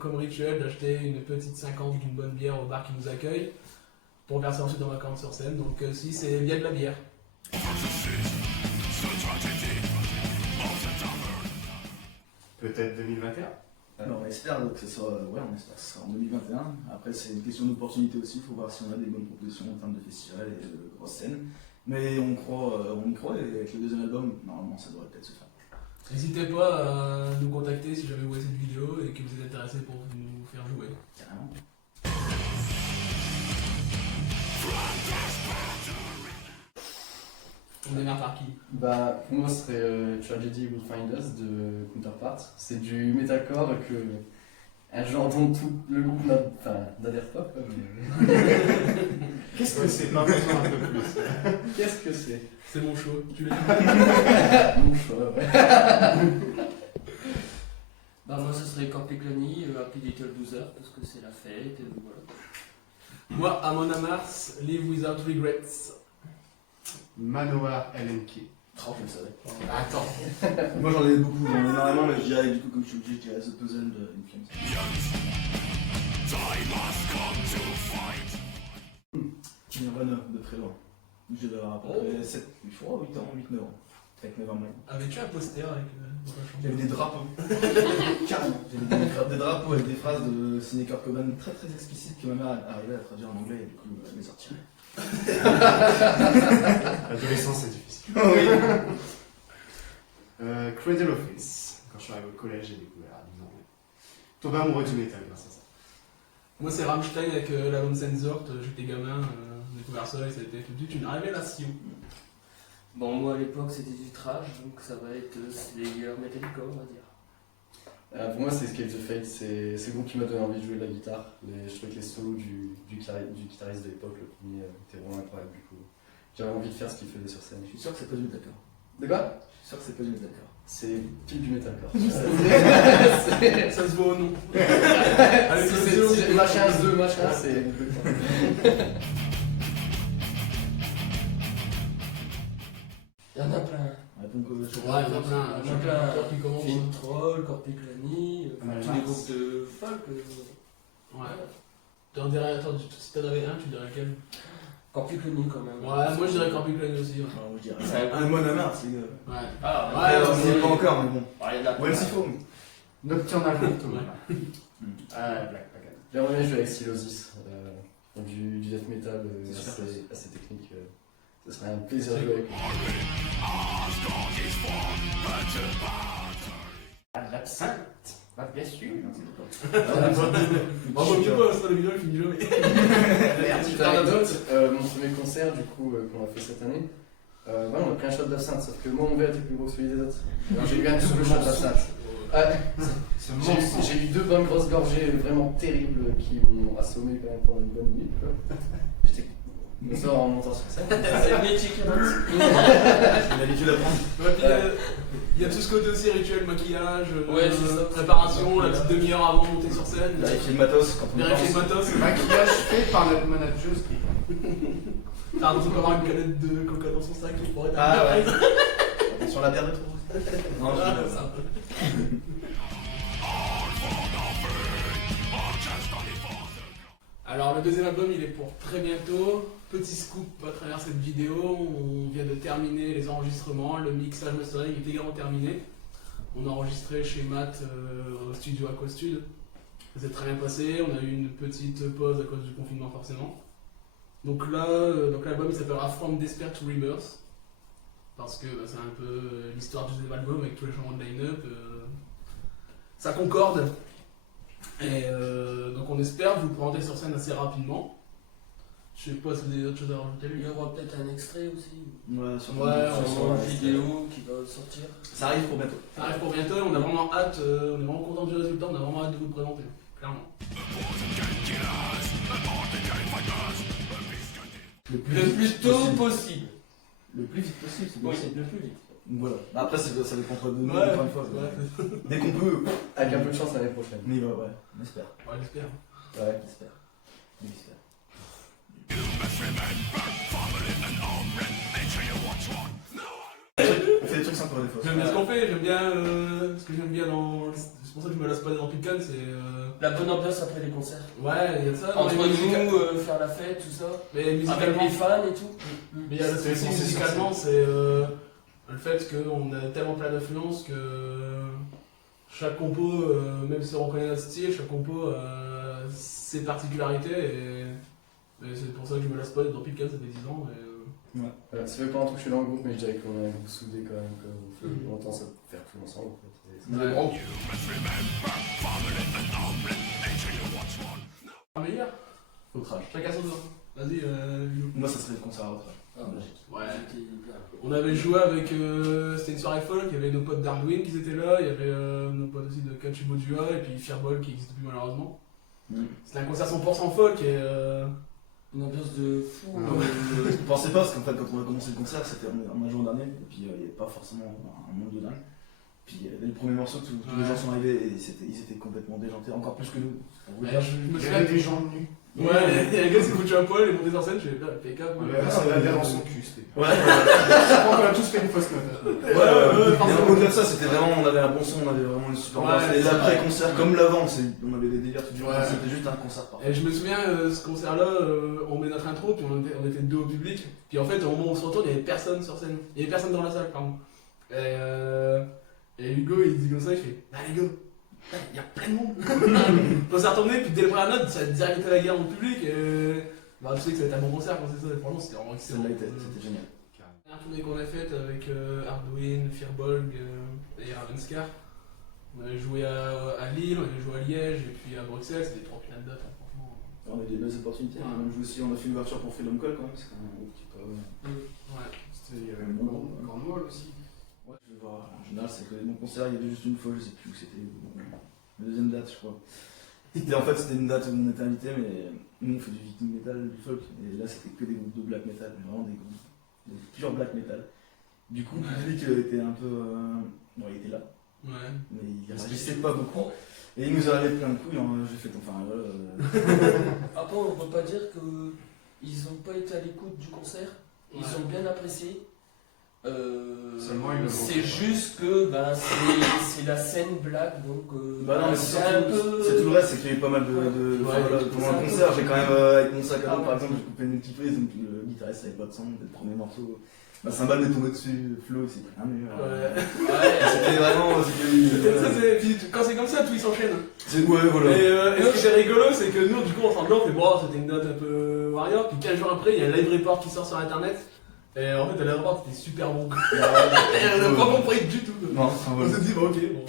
comme rituel d'acheter une petite 50 d'une bonne bière au bar qui nous accueille pour verser ensuite dans ma compte sur scène. Donc si c'est bien de la bière. Peut-être 2021. On espère que ce soit, on espère que ce sera en 2021. Après, c'est une question d'opportunité aussi. Il faut voir si on a des bonnes propositions en termes de festivals et de grosses scènes. Mais on y croit et avec le deuxième album, normalement, ça devrait peut-être se faire. N'hésitez pas à nous contacter si jamais vous voyez cette vidéo et que vous êtes intéressé pour nous faire jouer. Carrément. On démarre par qui? Bah, pour moi, ce serait Tragedy Will Find Us de Counterpart. C'est du metalcore que un genre dont tout le groupe n'adhère pas. Quoi, mais... Qu'est-ce que c'est? Parle-moi un peu plus. Qu'est-ce que c'est? C'est mon show. Tu l'as Mon choix, ouais. Bah moi ce serait Corpiclani, Happy Little Loser, parce que c'est la fête, voilà. Moi, Amon Amarth, Live Without Regrets. Manoir LNK. Oh, je le savais. Attends. Moi j'en ai beaucoup, énormément, mais je dirais du coup, comme je suis obligé, je dirais The Puzzle de Inflames. Nirvana de très loin. Je devais avoir à peu près 7, 8 ans, 8-9 ans. Avec Nevermind. Avais-tu un poster avec Il y avait des drapeaux. Carrément. J'avais des drapeaux avec des phrases de Sidney Kurt Cobain très très explicites que ma mère arrivait à traduire en anglais et du coup elle les a retirées. L'adolescence c'est difficile. Oui. Cradle of Filth. Quand je suis arrivé au collège, j'ai découvert à 10 ans. Tombé amoureux du métal grâce à ça. Moi, c'est Rammstein avec l'album Sensort. J'étais gamin, j'ai découvert ça et ça a été tout de suite une révélation. Bon moi à l'époque c'était du trash, donc ça va être Slayer, Metallica on va dire. Pour moi, c'est Escape the Fate. C'est le groupe qui m'a donné envie de jouer de la guitare. Je trouvais que les solos du guitariste de l'époque, le premier, étaient vraiment incroyables. Du coup, j'avais envie de faire ce qu'il faisait sur scène. Je suis sûr que c'est pas du metalcore. De quoi? Je suis sûr que c'est pas du metalcore. C'est pile du metalcore. Ça se voit au nom. C'est machin 2, machin, c'est. Il y en a plein. Donc, Ouais, il y en a plein. Il y en a plein. Qui commence. Fintroll, Corpiclani, tous les groupes de folk. Ouais. T'en dirais, attends, si t'en avais un, tu dirais lequel? Corpiclani quand même. Ouais, moi je dirais Corpiclani aussi. Ouais. alors, je dirais C'est un Mon Amarth, c'est. Ouais. Ah, Ouais, on c'est- sait pas encore, mais bon. il y en a Même s'il faut. Nocturnal Ritual. Ah, Black Pagan. J'aimerais bien jouer avec Sylosis, du death metal assez technique. Ce serait un plaisir de jouer avec lui. L'absinthe. Bah, bien sûr. Bravo, mieux pas, c'est pas le vidéo, il finit jamais. T'en as d'autres mon premier concert, du coup, qu'on a fait cette année, ouais, on a pris un shot d'absinthe, sauf que moi, mon verre était plus gros que celui des autres. Alors, j'ai eu un double shot d'absinthe. Ce mensonge. J'ai eu 2 bonnes grosses gorgées vraiment terribles qui m'ont assommé quand même pendant une bonne minute. J'étais me sors en montant sur scène. C'est le métier qui rentre. J'ai l'habitude d'apprendre. Ouais, puis il y a tout ce côté aussi rituel, maquillage, Ouais, c'est ça. préparation, la petite demi-heure avant de monter sur scène. Vérifier le matos quand on Vérifier le pense. matos. Maquillage fait par notre manageuse. T'as l'impression d'avoir une canette de coca dans son sac pour être Ah ouais. Attention la bière de trop. Non, Ah, je ça. Alors le deuxième album il est pour très bientôt. Petit scoop à travers cette vidéo, on vient de terminer les enregistrements, le mixage mastering est également terminé. On a enregistré chez Matt au studio Aquastud. Ça s'est très bien passé, on a eu une petite pause à cause du confinement forcément. Donc là, l'album il s'appellera From Despair to Rebirth. Parce que c'est un peu l'histoire du deuxième album avec tous les changements de line-up. Ça concorde. Et donc on espère vous présenter sur scène assez rapidement. Je sais pas si vous avez d'autres choses à rajouter. Il y aura peut-être un extrait aussi. Ouais, sûrement. Ouais, Sur une vidéo qui va sortir. Ça arrive pour bientôt. Ça arrive pour bientôt, on a vraiment hâte, on est vraiment content du résultat, on a vraiment hâte de vous le présenter, clairement. Le Le plus tôt possible. Le plus vite possible, c'est Oui, possible. le plus vite. Donc voilà. Bah, après, ça dépend pas de nous, Ouais, encore une fois. ouais. Dès qu'on peut. Avec un peu de chance l'année prochaine. Mais ouais, on espère. Ouais, j'espère. Ouais. On espère. On espère. On fait des trucs sympas des fois. J'aime bien ce qu'on fait, j'aime bien ce que j'aime bien dans c'est pour ça que je me lasse pas des Empilcan, c'est. La bonne ambiance après les concerts. Ouais, il y a de ça. Entre mais nous, faire la fête, tout ça. Mais Avec musicalement. les fans et tout. Mais il y a C'est aussi censé musicalement, sortir. c'est le fait qu'on a tellement plein d'influences que chaque compo, même si on reconnaît notre style, chaque compo a ses particularités et c'est pour ça que je me lasse pas d'être dans Pilcan, ça fait 10 ans. Voilà, ça fait pas un truc que je suis dans le groupe, mais je dirais qu'on est un groupe soudé quand même, qu'on fait longtemps ça faire tout ensemble en fait. Et ça fait grand. Un meilleur. Au trash. Chacun son tour. Vas-y, Lou. Moi, ça serait le concert à trash. Ah, magique. Ouais. J'étais bien. On avait joué avec. C'était une soirée folk, il y avait nos potes d'Arduin qui étaient là, il y avait nos potes aussi de Kachibojua et puis Fireball qui n'existe plus malheureusement. C'était un concert 100% folk et. Une ambiance de fou. Je pensais pas, parce qu'en fait, quand on a commencé le concert, c'était en un jour d'année, et puis il n'y avait pas forcément un monde de dingue. Puis il y avait le premier morceau, tous les gens sont arrivés et ils étaient complètement déjantés, encore plus que nous. Ouais, je me Il y souviens. avait des gens nus. Ouais, il y a un gars qui s'est foutu un poil et monté sur scène, je fais PK. Ça avait dans son cul, c'était. Ouais, Je crois qu'on a tous fait une fausse note. et au-delà de ça, c'était vraiment, on avait un bon son, on avait vraiment une super ambiance. Ouais, Et l'après-concert, comme l'avant, on avait des délires tout du long, Ouais. c'était juste un concert parfait. Et je me souviens, ce concert-là, on met notre intro, puis on était deux au public. Puis en fait, au moment où on se retourne, il y avait personne sur scène. Il y avait personne dans la salle, pardon. Et Hugo, il dit comme ça, il fait bah les gars, il y a plein de monde. On s'est retourné, puis dès le premier note, ça a direct été la guerre dans le public. Et bah, tu sais que ça va être un bon concert quand c'est ça. Et franchement, c'était vraiment excellent. Celle-là c'était génial. La tournée qu'on a faite avec Arduin, Firbolg et Ravenscar. On avait joué à Lille, on avait joué à Liège et puis à Bruxelles, c'était 3 putains de dates, hein, franchement. On a eu des belles opportunités, on a même joué aussi, on a fait une ouverture pour Freedom Call quand même, c'est quand même un petit peu. Ouais. Il y avait Cornwall aussi. Ouais, je vais voir, en général, c'est que les bons concerts, il y avait juste une fois, je sais plus où c'était. La deuxième date, je crois. En fait, c'était une date où on était invité, mais nous on fait du viking metal, du folk, et là c'était que des groupes de black metal, mais vraiment des groupes de pure black metal. Du coup, le public était un peu. Bon, il était là, Ouais. mais il réagissait pas beaucoup. Et il nous arrivait plein de couilles, hein, j'ai fait enfin voilà. Après, on peut pas dire qu'ils ont pas été à l'écoute du concert. Ils ont bien apprécié. Seulement, ils le c'est montrent, juste que ben, c'est la scène black, donc Bah non, mais c'est c'est un surtout- peu. c'est tout le reste, c'est qu'il y a eu pas mal de. Ouais, voilà, c'est pendant un le peu- concert, j'ai quand même, avec mon sac à dos Ah, par exemple, j'ai coupé une petite prise, donc le guitariste avait pas de son, dès le premier morceau. Ma cymbale m'est tombée dessus, Flo, il s'est pris un mur. Ouais. C'était vraiment. Puis quand c'est comme ça, tout il s'enchaîne. Ouais, voilà. Et ce qui est rigolo, c'est que nous, du coup, ensemble, on fait bon, c'était une note un peu warrior. Puis 15 jours après, il y a un live report qui sort sur internet. Et en fait, le live report était super bon. Et on n'a pas compris du tout. Non, enfin, On voilà. s'est dit, bon, ok, bon.